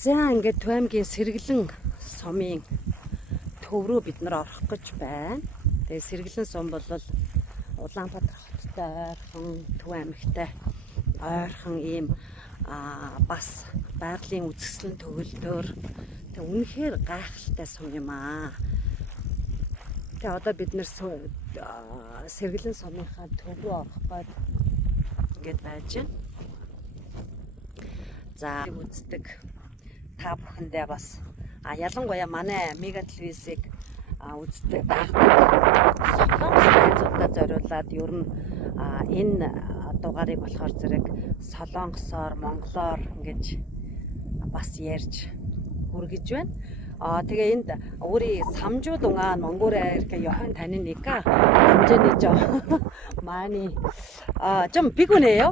За ингээд Төваймгийн Сэргэлэн сумын төв рүү бид нар орох гэж байна. Тэгээ Сэргэлэн сум бол Улаанбаатар хоттой ойрхон, Төв аймагтай ойрхон ийм бас байгалийн үзэсгэлэн төгөлдөр тэг үнэхээр гайхалтай сум юм аа. Тэгээ одоо бид нэр Сэргэлэн сумынхаа төв рүү орох гээд ингээд байж байна. За үздэг та бүхэндээ бас ялангуяа манай Мега телевизийг үздэг Солонгос найзуудаа зориулаад ер нь энэ дугаарыг болохоор зэрэг солонгосоор, монголоор ингэж бас ярьж хүргэж байна. Тэгээ энд өөрийн самжууд унгаан монгорэ 이렇게 여행 다니니까 완전히 좀 많이 좀 피곤해요.